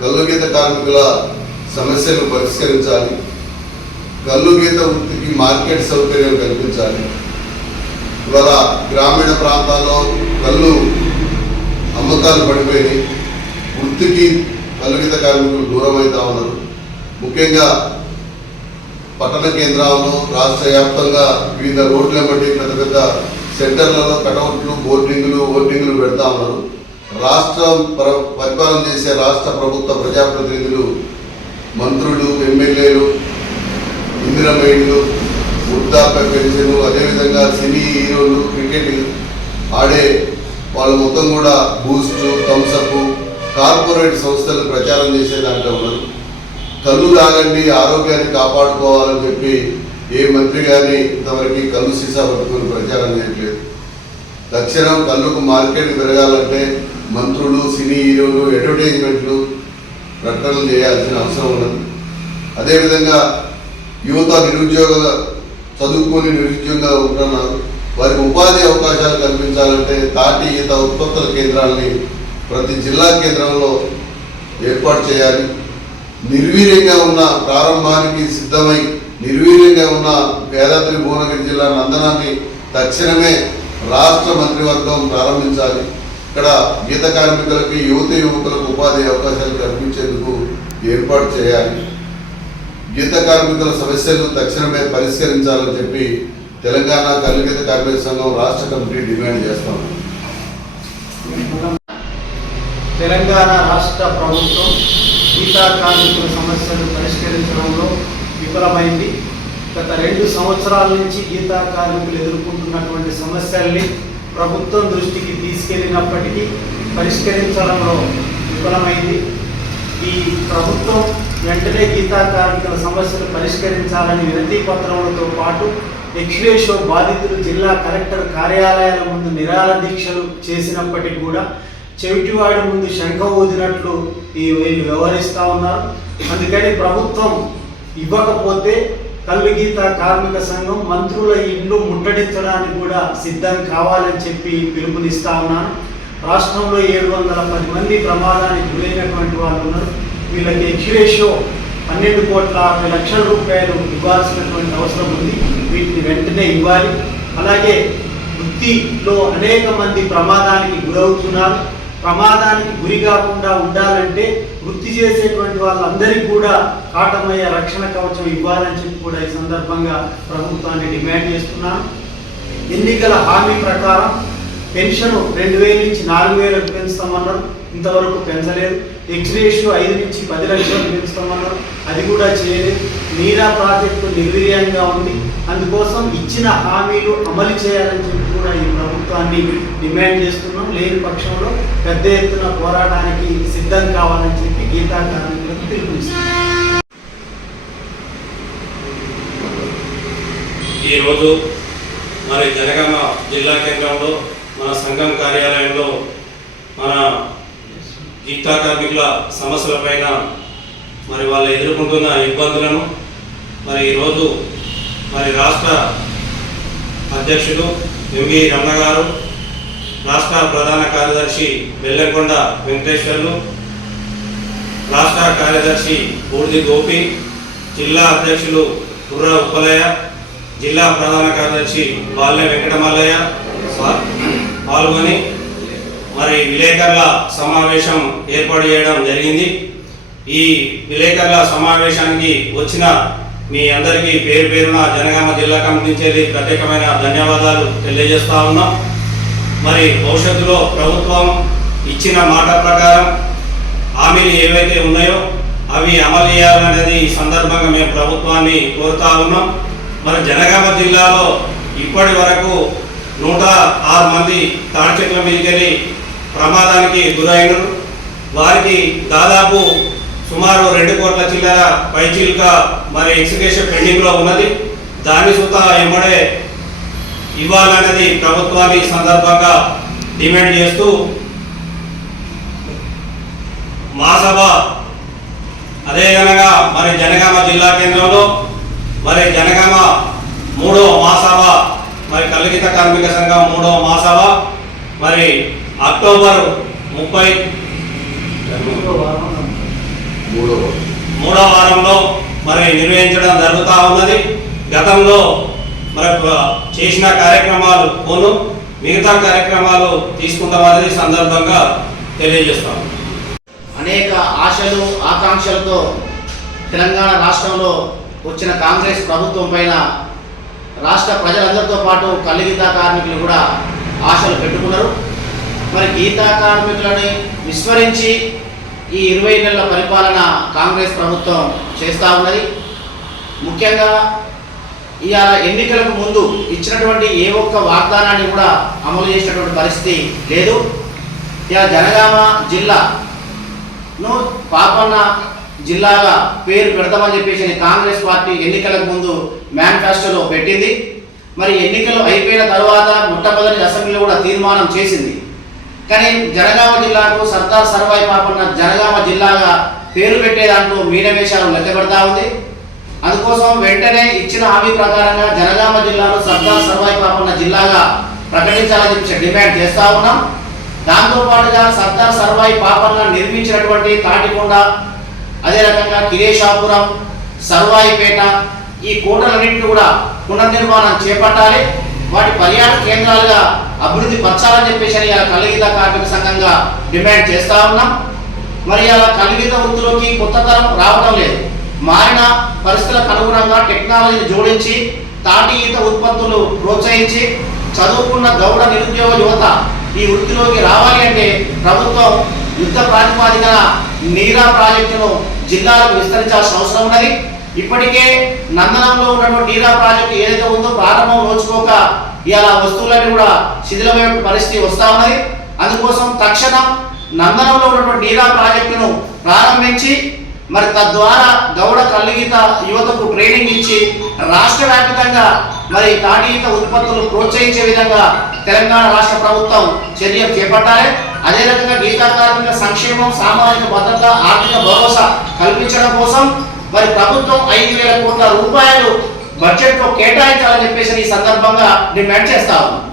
కల్లు గీత కార్మికుల సమస్యలను పరిష్కరించాలి. కల్లు గీత వృత్తికి మార్కెట్ సౌకర్యం కల్పించాలి. ఇవాళ గ్రామీణ ప్రాంతాల్లో కళ్ళు అమ్మకాలు పడిపోయినాయి. వృత్తికి కలుగిత కార్మికులు దూరం అవుతా ఉన్నారు. ముఖ్యంగా పట్టణ కేంద్రాల్లో రాష్ట్ర వ్యాప్తంగా వివిధ రోడ్ల బట్టి పెద్ద పెద్ద సెంటర్లలో కటౌట్లు బోర్డింగ్లు ఓర్డింగ్లు పెడతా ఉన్నారు. రాష్ట్రం పరిపాలన చేసే రాష్ట్ర ప్రభుత్వ ప్రజాప్రతినిధులు మంత్రులు ఎమ్మెల్యేలు ఇందిరమైండ్లు వృద్ధాప్య పెన్షన్ అదేవిధంగా సినీ హీరోలు క్రికెట్ ఆడే వాళ్ళు మొత్తం కూడా బూస్ట్ థమ్సప్ కార్పొరేట్ సంస్థలు ప్రచారం చేసే దాంట్లో ఉన్నారు. కళ్ళు తాగండి ఆరోగ్యాన్ని కాపాడుకోవాలని చెప్పి ఏ మంత్రి కానీ ఇంతవరకు కళ్ళు సీసా పట్టుకొని ప్రచారం చేయట్లేదు. తక్షణం కళ్ళుకు మార్కెట్ పెరగాలంటే మంత్రులు సినీ హీరోలు అడ్వర్టైజ్మెంట్లు ప్రకటనలు చేయాల్సిన అవసరం ఉన్నది. అదేవిధంగా యువత నిరుద్యోగ చదువుకొని నిరుద్యోగంగా ఉంటున్నారు. వారికి ఉపాధి అవకాశాలు కల్పించాలంటే తాటి ఈత ఉత్పత్తుల కేంద్రాలని ప్రతి జిల్లా కేంద్రంలో ఏర్పాటు చేయాలి. నిర్వీర్యంగా ఉన్న ప్రారంభానికి సిద్ధమై నిర్వీర్యంగా ఉన్న యాదాద్రి భువనగిరి జిల్లా నందనాన్ని తక్షణమే రాష్ట్ర మంత్రివర్గం ప్రారంభించాలి. ఇక్కడ గీత కార్మికులకి యువత యువకులకు ఉపాధి అవకాశాలు కల్పించేందుకు ఏర్పాటు చేయాలి. గీత కార్మికుల సమస్యలు తక్షణమే పరిష్కరించాలని చెప్పి తెలంగాణ కలుగీత కార్మిక సంఘం రాష్ట్ర కమిటీ డిమాండ్ చేస్తాం తెలంగాణ రాష్ట్ర ప్రభుత్వం గీతా కార్మికుల సమస్యలు పరిష్కరించడంలో విఫలమైంది. గత రెండు సంవత్సరాల నుంచి గీతా కార్మికులు ఎదుర్కొంటున్నటువంటి సమస్యల్ని ప్రభుత్వం దృష్టికి తీసుకెళ్ళినప్పటికీ పరిష్కరించడంలో విఫలమైంది. ఈ ప్రభుత్వం వెంటనే గీతా కార్మికుల సమస్యలు పరిష్కరించాలని వినతి పత్రములతో పాటు ఎక్స్వేషో బాధితులు జిల్లా కలెక్టర్ కార్యాలయాల ముందు నిరాల దీక్షలు చేసినప్పటికీ కూడా చెవిటివాడి ముందు శంఖ ఊదినట్లు ఈ వీళ్ళు వ్యవహరిస్తూ ఉన్నారు. అందుకని ప్రభుత్వం ఇవ్వకపోతే కల్లు కార్మిక సంఘం మంత్రుల ఇండ్లు ముట్టడించడానికి కూడా సిద్ధం కావాలని చెప్పి పిలుపునిస్తా ఉన్నాను. రాష్ట్రంలో ఏడు వందల పది మంది ప్రమాదానికి గురైనటువంటి వాళ్ళు ఉన్నారు. వీళ్ళకి ఎక్స్రేషో పన్నెండు కోట్ల అరవై లక్షల రూపాయలు ఇవ్వాల్సినటువంటి అవసరం ఉంది. వీటిని వెంటనే ఇవ్వాలి. అలాగే వృత్తిలో అనేక మంది ప్రమాదానికి గురవుతున్నారు. ప్రమాదానికి గురి కాకుండా ఉండాలంటే వృత్తి చేసేటువంటి వాళ్ళందరికీ కూడా కాటమయ్య రక్షణ కవచం ఇవ్వాలని చెప్పి కూడా ఈ సందర్భంగా ప్రభుత్వాన్ని డిమాండ్ చేస్తున్నాను ఎన్నికల హామీ ప్రకారం పెన్షన్ రెండు వేల నుంచి నాలుగు వేలకు పెంచుతామన్నారు ఇంతవరకు పెంచలేదు. ఎక్స్రేషియో ఐదు నుంచి పది లక్షలకు పెంచుతామన్నారు అది కూడా చేయలేదు. నీరా ప్రాజెక్టు నిర్వీర్యంగా ఉంది. అందుకోసం ఇచ్చిన హామీలు అమలు చేయాలని చెప్పి కూడా ఈ ప్రభుత్వాన్ని డిమాండ్ చేస్తున్నాం. లేని పక్షంలో పెద్ద ఎత్తున పోరాటానికి సిద్ధం కావాలని చెప్పి గీతా కార్మికులకు పిలుపునిస్తున్నాం ఈరోజు మరి జనగామ జిల్లా కేంద్రంలో మన సంఘం కార్యాలయంలో మన గీతా కార్మికుల సమస్యలపైన మరి వాళ్ళు ఎదుర్కొంటున్న ఇబ్బందులను మరి ఈరోజు మరి రాష్ట్ర అధ్యక్షుడు ఎంవి రమణ గారు రాష్ట్ర ప్రధాన కార్యదర్శి వెల్లకొండ వెంకటేశ్వర్లు రాష్ట్ర కార్యదర్శి బూర్ది గోపి జిల్లా అధ్యక్షులు కుర్ర ఉప్పలయ్య జిల్లా ప్రధాన కార్యదర్శి బాల్య వెంకటమల్లయ్య పాల్గొని మరి విలేకరుల సమావేశం ఏర్పాటు చేయడం జరిగింది. ఈ విలేకరుల సమావేశానికి వచ్చిన మీ అందరికీ పేరు పేరున జనగామ జిల్లా కమిటీ నుంచి ప్రత్యేకమైన ధన్యవాదాలు తెలియజేస్తా ఉన్నాం. మరి భవిష్యత్తులో ప్రభుత్వం ఇచ్చిన మాట ప్రకారం హామీలు ఏవైతే ఉన్నాయో అవి అమలు చేయాలనేది ఈ సందర్భంగా మేము ప్రభుత్వాన్ని కోరుతా ఉన్నాం. మరి జనగామ జిల్లాలో ఇప్పటి వరకు నూట ఆరు మంది తాడిచెట్ల మీదకెళ్ళి ప్రమాదానికి గురైనరు. వారికి దాదాపు సుమారు రెండు కోట్ల చిల్లర పైచీలుక మరి ఎక్సిక్యూషన్ పెండింగ్లో ఉన్నది. దాని సుత ఎమ్మడే ఇవ్వాలన్నది ప్రభుత్వాన్ని ఈ సందర్భంగా డిమాండ్ చేస్తూ మా సభ అదే విధంగా మరి జనగామ జిల్లా కేంద్రంలో మరి జనగామ మూడో మహాసభ మరి కలిగిత కార్మిక సంఘం మూడో మహాసభ మరి అక్టోబర్ ముప్పై మూడవ మూడో వారంలో మరి నిర్వహించడం జరుగుతూ ఉన్నది. గతంలో మరి చేసిన కార్యక్రమాలు పోను మిగతా కార్యక్రమాలు తీసుకుంటామనేది సందర్భంగా తెలియజేస్తాం అనేక ఆశలు ఆకాంక్షలతో తెలంగాణ రాష్ట్రంలో వచ్చిన కాంగ్రెస్ ప్రభుత్వం పైన రాష్ట్ర ప్రజలందరితో పాటు కలిగిత కార్మికులు కూడా ఆశలు పెట్టుకున్నారు. మరి గీతా కార్మికులని విస్మరించి ఈ ఇరవై నెలల పరిపాలన కాంగ్రెస్ ప్రభుత్వం చేస్తూ ఉన్నది. ముఖ్యంగా ఇవాళ ఎన్నికలకు ముందు ఇచ్చినటువంటి ఏ ఒక్క వాగ్దానాన్ని కూడా అమలు చేసినటువంటి పరిస్థితి లేదు. ఇలా జనగామ జిల్లా ను పాపన్న జిల్లాగా పేరు పెడతామని చెప్పేసి కాంగ్రెస్ పార్టీ ఎన్నికలకు ముందు మేనిఫెస్టోలో పెట్టింది. మరి ఎన్నికలు అయిపోయిన తర్వాత మొట్టమొదటి అసెంబ్లీలో కూడా తీర్మానం చేసింది. కానీ జనగామ జిల్లాకు సర్దార్ సర్వాయి పాపన్న జనగామ జిల్లాగా పేరు పెట్టేదాంట్లో మీనవేశాలు లెక్క పెడతా ఉంది. అందుకోసం వెంటనే ఇచ్చిన హామీ ప్రకారంగా జనగామ జిల్లాను సర్దార్ సర్వాయి పాపన్న జిల్లాగా ప్రకటించాలని చెప్పి డిమాండ్ చేస్తా ఉన్నాం. దాంతో పాటుగా సర్దార్ సర్వాయి పాపన్న నిర్మించినటువంటి తాటికొండ అదే రకంగా కిరేషాపురం సర్వాయిపేట ఈ కోటలన్నింటినీ కూడా పునర్నిర్మాణం చేపట్టాలి. వాటి పర్యాటక కేంద్రాలుగా అభివృద్ధి పరచాలని చెప్పేసి అని ఇలా కలిగిత కార్మిక సంఘంగా డిమాండ్ చేస్తా ఉన్నాం. మరి అలా కలిగిత వృత్తిలోకి కొత్త తరం రావడం లేదు. మారిన పరిస్థితులకు అనుగుణంగా టెక్నాలజీని జోడించి తాటి ఈత ఉత్పత్తులు ప్రోత్సహించి చదువుకున్న గౌడ నిరుద్యోగ యువత ఈ వృత్తిలోకి రావాలి అంటే ప్రభుత్వం యుద్ధ ప్రాతిపాదికన నీరా ప్రాజెక్టును జిల్లాలకు విస్తరించాల్సిన అవసరం ఉన్నది. ఇప్పటికే నందనంలో ఉన్నటువంటి నీరా ప్రాజెక్టు ఏదైతే ఉందో ప్రారంభం నోచుకోక ఇలా వస్తువులన్నీ కూడా శిథిలమైన పరిస్థితి వస్తూ ఉన్నది. అందుకోసం తక్షణం నందనంలో ఉన్నటువంటి నీరా ప్రాజెక్టును ప్రారంభించి మరి తద్వారా గౌడ కల్లుగీత యువతకు ట్రైనింగ్ ఇచ్చి రాష్ట్ర వ్యాప్తంగా మరి తాటిగీత ఉత్పత్తులు ప్రోత్సహించే విధంగా తెలంగాణ రాష్ట్ర ప్రభుత్వం చర్యలు చేపట్టాలి. అదే రకంగా గీతా సంక్షేమం సామాజిక భద్రత ఆర్థిక భరోసా కల్పించడం కోసం మరి ప్రభుత్వం ఐదు వేల కోట్ల రూపాయలు బడ్జెట్లో కేటాయించాలని చెప్పేసి ఈ సందర్భంగా డిమాండ్ చేస్తా ఉన్నాం.